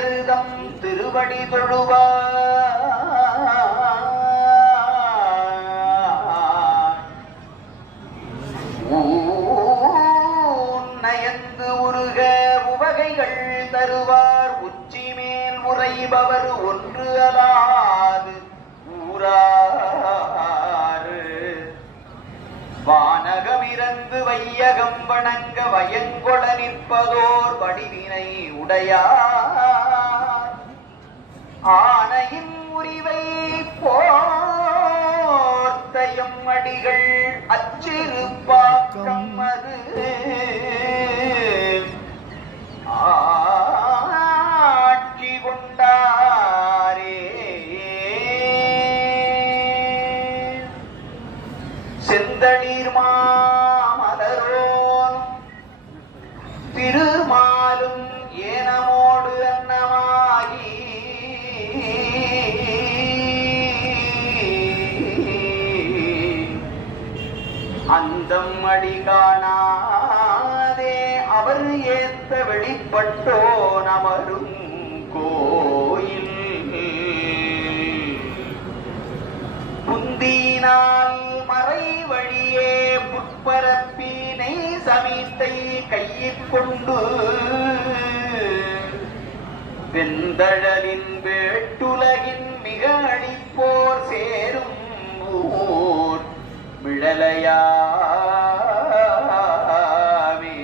ஐயருதம் திருவடி தொழுவார் நயந்து உருக உவகைகள் தருவார் உச்சி மேல் உறைபவர் ஒன்று அலாது ஊராறு வானகமிறந்து வையகம் வணங்க வயங்கொள நிற்பதோர் வடிவினை உடையார் ஆனையின் உரிவை போர்த்தயம் அடிகள் அச்சிறுப்பாக்கம் அது ஆட்சி கொண்டாரே செந்தளிர் மாமலரோன் திருமாலும் ஏனமோடு அன்னமாகி அந்தம் அடி காணாதே அவர் ஏத்த வெளிப்பட்டோ நமரும் கோயில் புந்தியினால் மறை வழியே புட்பரப்பினை சமீத்தை கையில் கொண்டு வெந்தழலின் வேட்டுலகின் மிக அழிப்போர் சேரும் ஊர் விழலையாவே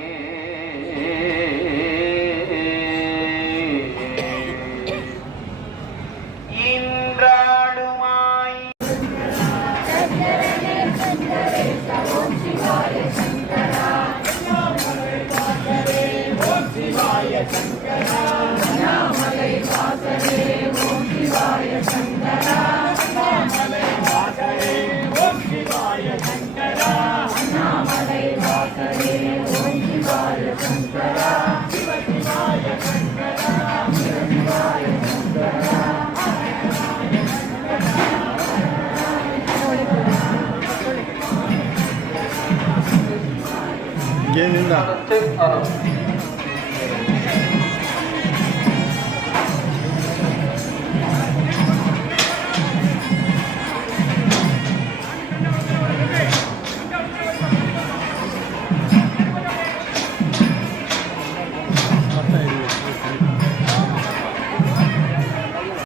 இன்றாடுமாய் Gelin